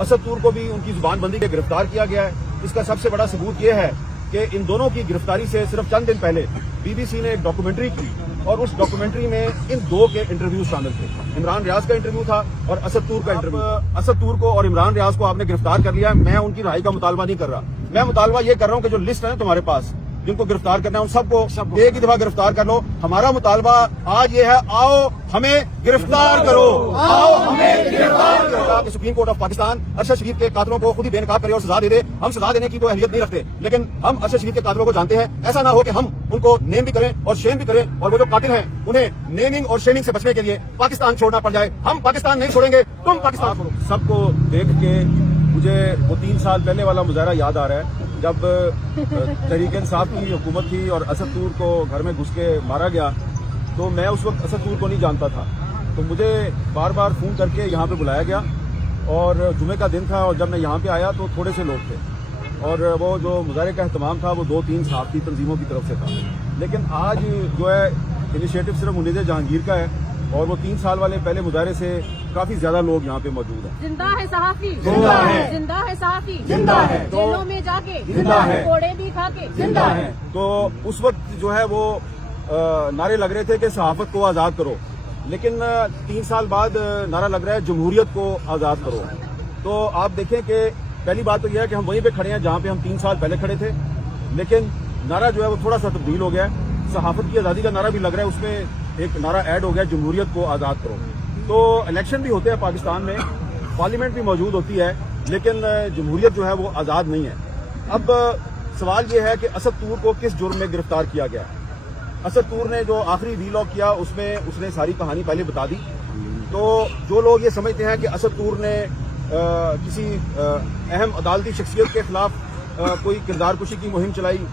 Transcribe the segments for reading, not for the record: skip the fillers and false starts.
اسد طور کو بھی ان کی زبان بندی کے گرفتار کیا گیا ہے۔ اس کا سب سے بڑا ثبوت یہ ہے کہ ان دونوں کی گرفتاری سے صرف چند دن پہلے BBC نے ایک ڈاکومنٹری کی اور اس ڈاکومنٹری میں ان دو کے انٹرویو شامل تھے۔ عمران ریاض کا انٹرویو تھا اور اسد طور کا انٹرویو۔ اسد طور کو اور عمران ریاض کو آپ نے گرفتار کر لیا ہے، میں ان کی رہائی کا مطالبہ نہیں کر رہا، میں مطالبہ یہ کر رہا ہوں کہ جو لسٹ ہے تمہارے پاس جن کو گرفتار کرنا ہے ان سب کو ایک ہی دفعہ گرفتار کر لو۔ ہمارا مطالبہ آج یہ ہے، آؤ ہمیں گرفتار کرو، آؤ ہمیں گرفتار کرو کہ Supreme Court of Pakistan Arshad Sharif کے قاتلوں کو خود ہی بے نقاب کرے اور سزا دے دے۔ ہم سزا دینے کی کوئی اہلیت نہیں رکھتے، لیکن ہم ارشد شریف کے قاتلوں کو جانتے ہیں۔ ایسا نہ ہو کہ ہم ان کو نیم بھی کریں اور شیم بھی کریں، اور وہ جو قاتل ہیں انہیں نیمنگ اور شیمنگ سے بچنے کے لیے پاکستان چھوڑنا پڑ جائے۔ ہم پاکستان نہیں چھوڑیں گے، تم پاکستان چھوڑو۔ سب کو دیکھ کے مجھے وہ 3 سال پہلے والا مظاہرہ یاد آ رہا ہے جب تحریک انصاف کی حکومت تھی اور اسد طور کو گھر میں گھس کے مارا گیا۔ تو میں اس وقت اسد طور کو نہیں جانتا تھا، تو مجھے بار بار فون کر کے یہاں پہ بلایا گیا اور جمعے کا دن تھا، اور جب میں یہاں پہ آیا تو تھوڑے سے لوگ تھے اور وہ جو مظاہرے کا اہتمام تھا وہ 2-3 صحافتی تنظیموں کی طرف سے تھا۔ لیکن آج جو ہے انیشیٹو صرف منیز جہانگیر کا ہے اور وہ 3 سال والے پہلے مظاہرے سے کافی زیادہ لوگ یہاں پہ موجود ہیں۔ زندہ ہے صحافی، زندہ ہے، زندہ ہے صحافی، زندہ ہے، جیلوں میں جا کے زندہ ہے، کوڑے بھی کھا کے زندہ ہے۔ تو اس وقت جو ہے وہ نعرے لگ رہے تھے کہ صحافت کو آزاد کرو، لیکن 3 سال بعد نعرہ لگ رہا ہے جمہوریت کو آزاد کرو۔ تو آپ دیکھیں کہ پہلی بات تو یہ ہے کہ ہم وہیں پہ کھڑے ہیں جہاں پہ ہم 3 سال پہلے کھڑے تھے، لیکن نعرہ جو ہے وہ تھوڑا سا تبدیل ہو گیا ہے۔ صحافت کی آزادی کا نعرہ بھی لگ رہا ہے، اس میں ایک نعرہ ایڈ ہو گیا جمہوریت کو آزاد کرو۔ تو الیکشن بھی ہوتے ہیں پاکستان میں، پارلیمنٹ بھی موجود ہوتی ہے، لیکن جمہوریت جو ہے وہ آزاد نہیں ہے۔ اب سوال یہ ہے کہ اسد طور کو کس جرم میں گرفتار کیا گیا؟ اسد طور نے جو آخری ویلاگ کیا اس میں اس نے ساری کہانی پہلے بتا دی۔ تو جو لوگ یہ سمجھتے ہیں کہ اسد طور نے کسی اہم عدالتی شخصیت کے خلاف کوئی کردار کشی کی مہم چلائی،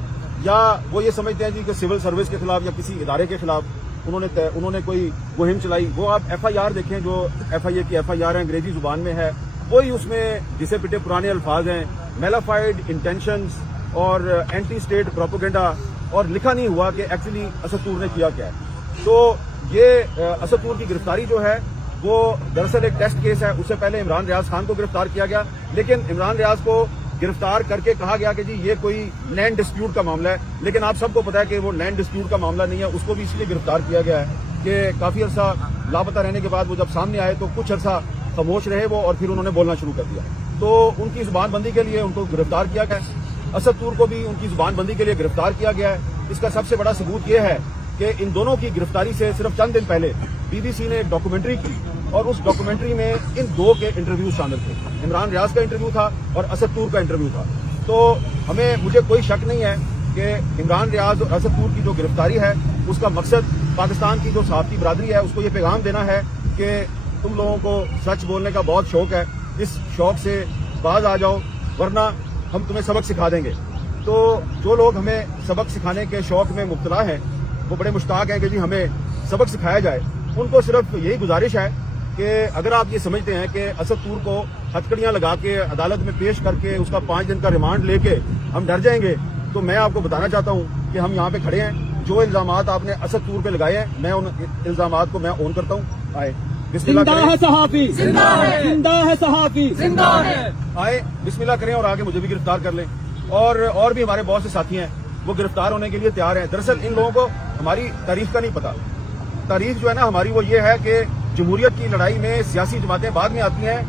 یا وہ یہ سمجھتے ہیں کہ سول سروس کے خلاف یا کسی ادارے کے خلاف انہوں نے کوئی مہم چلائی، وہ آپ FIR دیکھیں، جو FIA کی FIR ہے انگریزی زبان میں ہے، وہی اس میں جسے پٹے پرانے الفاظ ہیں، میلافائڈ انٹینشنز اور اینٹی اسٹیٹ پروپیگنڈا، اور لکھا نہیں ہوا کہ ایکچولی اسد طور نے کیا کیا ہے۔ تو یہ اسد طور کی گرفتاری جو ہے وہ دراصل ایک ٹیسٹ کیس ہے۔ اس سے پہلے عمران ریاض خان کو گرفتار کیا گیا، لیکن عمران ریاض کو گرفتار کر کے کہا گیا کہ جی یہ کوئی لینڈ ڈسپیوٹ کا معاملہ ہے، لیکن آپ سب کو پتا ہے کہ وہ لینڈ ڈسپیوٹ کا معاملہ نہیں ہے۔ اس کو بھی اس لیے گرفتار کیا گیا ہے کہ کافی عرصہ لاپتہ رہنے کے بعد وہ جب سامنے آئے تو کچھ عرصہ خاموش رہے وہ، اور پھر انہوں نے بولنا شروع کر دیا، تو ان کی زبان بندی کے لیے ان کو گرفتار کیا گیا ہے۔ اسد طور کو بھی ان کی زبان بندی کے لیے گرفتار کیا گیا ہے۔ اس کا سب سے بڑا ثبوت یہ ہے کہ ان دونوں کی گرفتاری سے صرف چند دن پہلے BBC نے ایک ڈاکومنٹری کی اور اس ڈاکومنٹری میں ان دو کے انٹرویو شامل تھے۔ عمران ریاض کا انٹرویو تھا اور اسد طور کا انٹرویو تھا۔ تو مجھے کوئی شک نہیں ہے کہ عمران ریاض اور اسد طور کی جو گرفتاری ہے اس کا مقصد پاکستان کی جو صحافتی برادری ہے اس کو یہ پیغام دینا ہے کہ تم لوگوں کو سچ بولنے کا بہت شوق ہے، اس شوق سے باز آ جاؤ ورنہ ہم تمہیں سبق سکھا دیں گے۔ تو جو لوگ ہمیں سبق سکھانے کے شوق میں مبتلا ہیں وہ بڑے مشتاق ہیں کہ جی ہمیں سبق سکھایا جائے۔ ان کو صرف یہی گزارش ہے کہ اگر آپ یہ سمجھتے ہیں کہ اسد طور کو ہتھکڑیاں لگا کے عدالت میں پیش کر کے اس کا 5 دن کا ریمانڈ لے کے ہم ڈر جائیں گے، تو میں آپ کو بتانا چاہتا ہوں کہ ہم یہاں پہ کھڑے ہیں۔ جو الزامات آپ نے اسد طور پہ لگائے ہیں میں ان الزامات کو میں اون کرتا ہوں۔ آئے بسم اللہ زندہ ہے صحافی، زندہ ہے، زندہ ہے صحافی، زندہ ہے۔ آئے بسم اللہ کریں اور آگے مجھے بھی گرفتار کر لیں، اور بھی ہمارے بہت سے ساتھی ہیں وہ گرفتار ہونے کے لیے تیار ہیں۔ دراصل ان لوگوں کو ہماری تاریخ کا نہیں پتا۔ تاریخ جو ہے نا ہماری وہ یہ ہے کہ جمہوریت کی لڑائی میں سیاسی جماعتیں بعد میں آتی ہیں،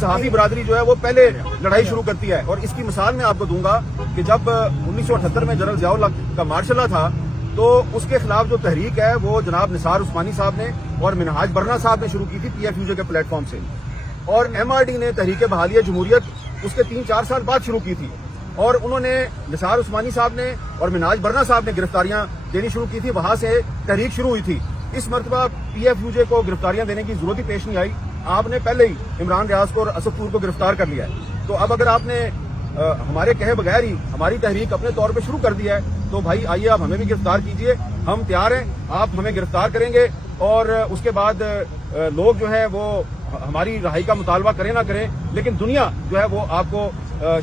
صحافی برادری جو ہے وہ پہلے لڑائی شروع کرتی ہے۔ اور اس کی مثال میں آپ کو دوں گا کہ جب 1978 میں جنرل ضیاء الحق کا مارشلہ تھا تو اس کے خلاف جو تحریک ہے وہ جناب نثار عثمانی صاحب نے اور منہاج برنا صاحب نے شروع کی تھی PFUJ کے پلیٹ فارم سے، اور MRD نے تحریک بحالی جمہوریت اس کے 3-4 سال بعد شروع کی تھی، اور انہوں نے نثار عثمانی صاحب نے اور منہاج برنا صاحب نے گرفتاریاں دینی شروع کی تھی، وہاں سے تحریک شروع ہوئی تھی۔ اس مرتبہ PFUJ کو گرفتاریاں دینے کی ضرورت ہی پیش نہیں آئی، آپ نے پہلے ہی عمران ریاض کو اور اسد طور کو گرفتار کر لیا ہے۔ تو اب اگر آپ نے ہمارے کہے بغیر ہی ہماری تحریک اپنے طور پہ شروع کر دی ہے تو بھائی آئیے آپ ہمیں بھی گرفتار کیجئے، ہم تیار ہیں، آپ ہمیں گرفتار کریں گے، اور اس کے بعد لوگ جو ہے وہ ہماری رہائی کا مطالبہ کریں نہ کریں، لیکن دنیا جو ہے وہ آپ کو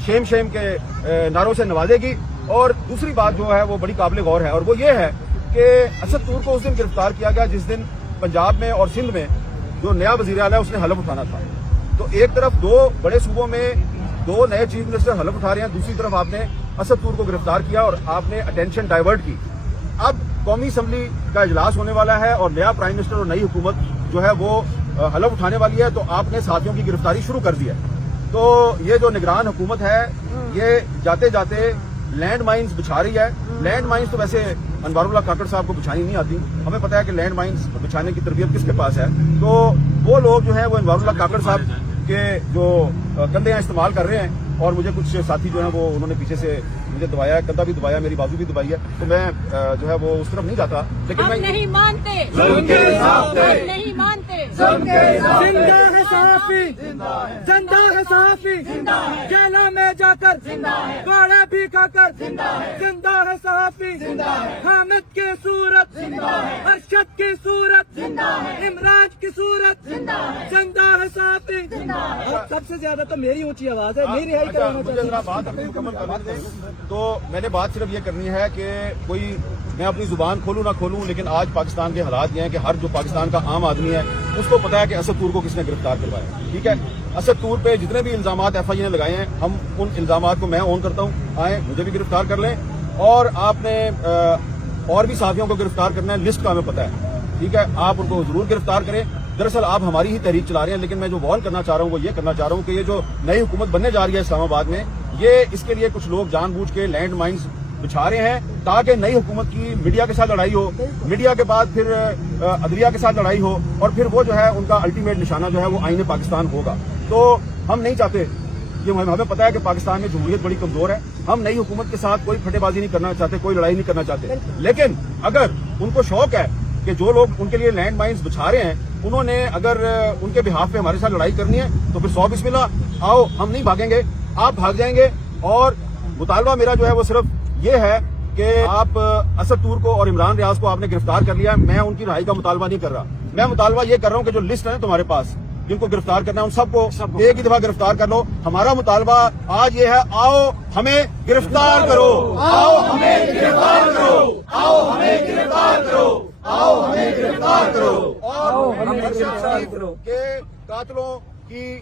شیم کے نعروں سے نوازے گی۔ اور دوسری بات جو ہے وہ بڑی قابل غور ہے، اور وہ یہ ہے کہ اسد طور کو اس دن گرفتار کیا گیا جس دن پنجاب میں اور سندھ میں جو نیا وزیر اعلیٰ ہے اس نے حلف اٹھانا تھا، तो एक तरफ दो बड़े सूबों में दो नए चीफ मिनिस्टर हलफ उठा रहे हैं, दूसरी तरफ आपने असद तूर को गिरफ्तार किया और आपने अटेंशन डाइवर्ट की। अब कौमी असम्बली का इजलास होने वाला है और नया प्राइम मिनिस्टर और नई हुकूमत जो है वो हलफ उठाने वाली है, तो आपने साथियों की गिरफ्तारी शुरू कर दी है। तो ये जो निगरान हुकूमत है ये जाते जाते लैंड माइन्स बिछा रही है। लैंड माइन्स तो वैसे अनवारुल्लाह काकड़ साहब को बिछानी नहीं आती, हमें पता है कि लैंड माइन्स बिछाने की तरबियत किसके पास है। तो वो लोग जो है वो अनवारुल्लाह काकड़ साहब के जो कंधे यहाँ इस्तेमाल कर रहे हैं, और मुझे कुछ साथी जो है वो उन्होंने पीछे से मुझे दबाया है, कंधा भी दबाया, मेरी बाजू भी दबाई है, तो मैं जो है वो उस तरफ नहीं जाता। लेकिन मैं नहीं मानते, नहीं मानते। जिंदा है सहाफी, जिंदा है सहाफी, जेला में जाकर कोड़े भी खाकर, जिंदा है सहाफी, हामिद की सूरत, अरशद की सूरत, इमरान की सूरत, जिंदा है सहाफी। सबसे ज्यादा तो मेरी ऊंची आवाज है, मेरी रिहाई कराना मुझे जरा बात अपनी मुकम्मल करने दें। तो मैंने बात सिर्फ ये करनी है कि कोई मैं अपनी जुबान खोलूं ना खोलूं, लेकिन आज पाकिस्तान के हालात ये हैं कि हर जो पाकिस्तान का आम आदमी है उसको पता है कि असद तूर को किसने गिरफ्तार करवाया। ठीक है, असद तूर पे जितने भी इल्जामात एफआई ने लगाए हैं, हम उन इल्जामात को मैं ऑन करता हूं, आए मुझे भी गिरफ्तार कर लें, और आपने और भी साथियों को गिरफ्तार करना है, लिस्ट का हमें पता है। ठीक है, आप उनको जरूर गिरफ्तार करें। दरअसल आप हमारी ही तहरीक चला रहे हैं, लेकिन मैं जो वॉर्न करना चाह रहा हूं वो ये करना चाह रहा हूं कि ये जो नई हुकूमत बनने जा रही है इस्लामाबाद में, ये इसके लिए कुछ लोग जानबूझ के लैंड माइन्स बिछा रहे हैं ताकि नई हुकूमत की मीडिया के साथ लड़ाई हो, मीडिया के बाद फिर अदलिया के साथ लड़ाई हो, और फिर वो जो है उनका अल्टीमेट निशाना जो है वो आईने पाकिस्तान होगा। तो हम नहीं चाहते, ये हमें पता है कि पाकिस्तान में जमहूरियत बड़ी कमजोर है, हम नई हुकूमत के साथ कोई फटेबाजी नहीं करना चाहते, कोई लड़ाई नहीं करना चाहते। लेकिन अगर उनको शौक है कि जो लोग उनके लिए लैंड माइन्स बिछा रहे हैं, उन्होंने अगर उनके बिहाफ पे हमारे साथ लड़ाई करनी है तो फिर 100 बिस्मिल्लाह, आओ, हम नहीं भागेंगे, आप भाग जाएंगे। और मुतालबा मेरा जो है वो सिर्फ ये है कि आप असद तूर को और इमरान रियाज को आपने गिरफ्तार कर लिया, मैं उनकी रिहाई का मुतालबा नहीं कर रहा। मैं मुतालबा ये कर रहा हूँ कि जो लिस्ट है तुम्हारे पास जिनको गिरफ्तार करना है उन सबको एक ही दफा गिरफ्तार कर लो। हमारा मुतालबा आज ये है, आओ हमें गिरफ्तार करो, आओ हमें गिरफ्तार करो, आओ हमें गिरफ्तार करो, आओ हमें गिरफ्तार करो। और अरशद शरीफ के कातलों की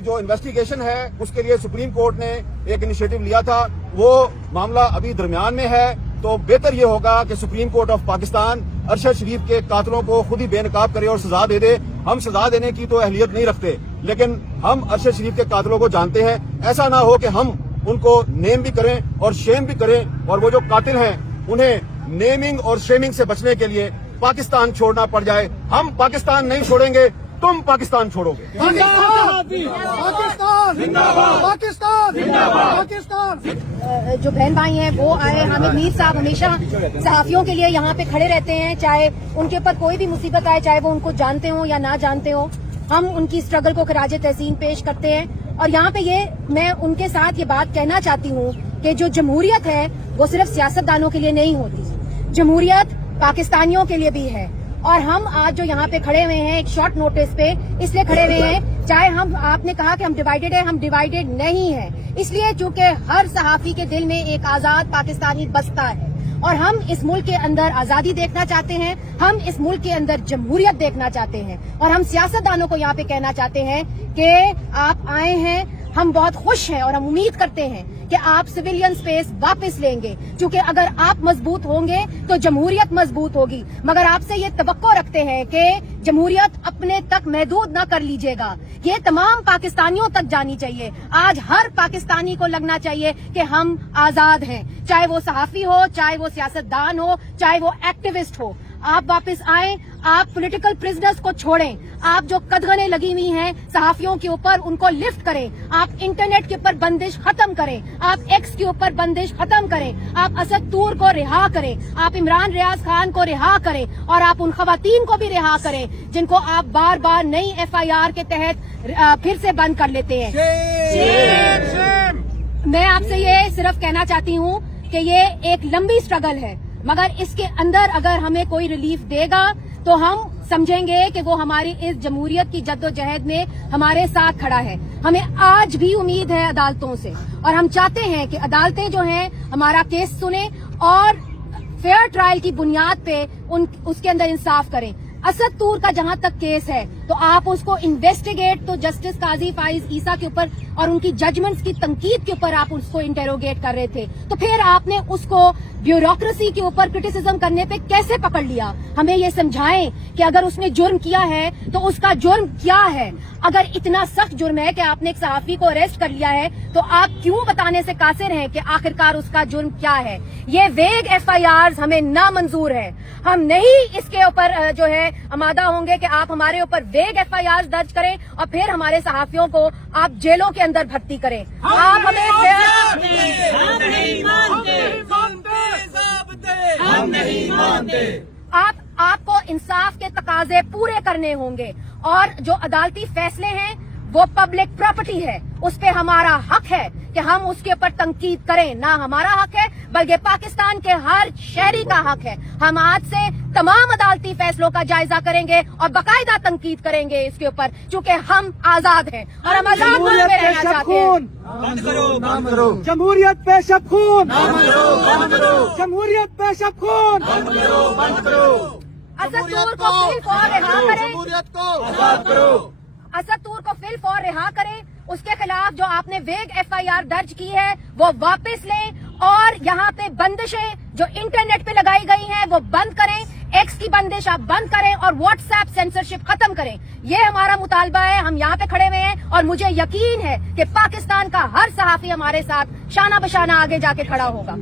जो इन्वेस्टिगेशन है उसके लिए सुप्रीम कोर्ट ने एक इनिशिएटिव लिया था, वो मामला अभी दरमियान में है। तो बेहतर ये होगा कि Supreme Court of Pakistan Arshad Sharif के कातलों को खुद ही बेनकाब करे और सजा दे दे। हम सजा देने की तो अहलियत नहीं रखते, लेकिन हम अरशद शरीफ के कातलों को जानते हैं। ऐसा ना हो कि हम उनको नेम भी करें और शेम भी करें, और वो जो कातिल हैं उन्हें नेमिंग और शेमिंग से बचने के लिए पाकिस्तान छोड़ना पड़ जाए। हम पाकिस्तान नहीं छोड़ेंगे, तुम पाकिस्तान छोड़ोगे। पाकिस्तान जिंदाबाद, पाकिस्तान जिंदाबाद, पाकिस्तान। जो बहन भाई हैं वो आए, हामिद मीर साहब हमेशा सहाफियों के लिए यहाँ पे खड़े रहते हैं, चाहे उनके ऊपर कोई भी मुसीबत आए, चाहे वो उनको जानते हो या ना जानते हो। हम उनकी स्ट्रगल को खराज तहसीन पेश करते हैं। और यहाँ पे ये मैं उनके साथ ये बात कहना चाहती हूँ कि जो जमहूरियत है वो सिर्फ सियासतदानों के लिए नहीं होती, जमहूरियत पाकिस्तानियों के लिए भी है। और हम आज जो यहाँ पे खड़े हुए हैं एक शॉर्ट नोटिस पे इसलिए खड़े हुए हैं, चाहे हम आपने कहा कि हम डिवाइडेड है, हम डिवाइडेड नहीं है, इसलिए चूंकि हर सहाफी के दिल में एक आजाद पाकिस्तानी बसता है और हम इस मुल्क के अंदर आजादी देखना चाहते हैं, हम इस मुल्क के अंदर जमहूरियत देखना चाहते हैं। और हम सियासतदानों को यहाँ पे कहना चाहते हैं कि आप आए हैं, हम बहुत खुश हैं और हम उम्मीद करते हैं कि आप सिविलियन स्पेस वापस लेंगे, क्योंकि अगर आप मजबूत होंगे तो जमहूरियत मजबूत होगी। मगर आपसे ये तवक्को रखते हैं कि जमहूरियत अपने तक महदूद न कर लीजिएगा, ये तमाम पाकिस्तानियों तक जानी चाहिए। आज हर पाकिस्तानी को लगना चाहिए कि हम आजाद हैं, चाहे वो सहाफी हो, चाहे वो सियासतदान हो, चाहे वो एक्टिविस्ट हो। आप वापस आएं, आप पॉलिटिकल प्रिजनर्स को छोड़ें, आप जो कदगने लगी हुई हैं सहाफियों के ऊपर उनको लिफ्ट करें, आप इंटरनेट के ऊपर बंदिश खत्म करें, आप एक्स के ऊपर बंदिश खत्म करें, आप असद तूर को रिहा करें, आप इमरान रियाज खान को रिहा करें, और आप उन खवातीन को भी रिहा करें जिनको आप बार बार नई FIR के तहत फिर से बंद कर लेते हैं। मैं आपसे ये सिर्फ कहना चाहती हूँ कि ये एक लंबी स्ट्रगल है, मगर इसके अंदर अगर हमें कोई रिलीफ देगा तो हम समझेंगे कि वो हमारी इस जमहूरियत की जद्दोजहद में हमारे साथ खड़ा है। हमें आज भी उम्मीद है अदालतों से, और हम चाहते हैं कि अदालतें जो हैं हमारा केस सुने और फेयर ट्रायल की बुनियाद पे उसके अंदर इंसाफ करें। असद तूर का जहां तक केस है तो आप उसको इन्वेस्टिगेट तो जस्टिस काजी फाइज ईसा के ऊपर और उनकी जजमेंट्स की तनकीद के ऊपर आप उसको इंटेरोगेट कर रहे थे, तो फिर आपने उसको ब्यूरोक्रेसी के ऊपर क्रिटिसिज्म करने पे कैसे पकड़ लिया? हमें ये समझाएं कि अगर उसने जुर्म किया है तो उसका जुर्म क्या है। अगर इतना सख्त जुर्म है कि आपने एक सहाफी को अरेस्ट कर लिया है तो आप क्यों बताने से कासिर हैं कि आखिरकार उसका जुर्म क्या है? ये वेग FIRs हमें नामंजूर है। हम नहीं इसके ऊपर जो है आमादा होंगे कि आप हमारे ऊपर वेग FIRs दर्ज करें और फिर हमारे सहाफियों को आप जेलों के अंदर भर्ती करें। आप हमें आपको इंसाफ के तकाजे पूरे करने होंगे और जो अदालती फैसले हैं वो पब्लिक प्रॉपर्टी है, उस पे हमारा हक है कि हम उसके ऊपर तनकीद करें। ना हमारा हक है बल्कि पाकिस्तान के हर शहरी का हक है। हम आज से तमाम अदालती फैसलों का जायजा करेंगे और बाकायदा तनकीद करेंगे इसके ऊपर, क्योंकि हम आजाद हैं और हम आजाद मुल्क में रहना चाहते हैं। जमहूरियत पेशब खून, जमहूरियत पेशब खून। असद तूर को फिल फौर रिहा करें, असद तूर को फिल फौर रिहा करें। उसके खिलाफ जो आपने वेग FIR दर्ज की है वो वापस लें और यहाँ पे बंदिशें जो इंटरनेट पे लगाई गई हैं वो बंद करें। एक्स की बंदिश आप बंद करें और व्हाट्सएप सेंसरशिप खत्म करें। ये हमारा मुतालबा है। हम यहाँ पे खड़े हुए हैं और मुझे यकीन है कि पाकिस्तान का हर सहाफी हमारे साथ शाना बशाना आगे जाके खड़ा होगा।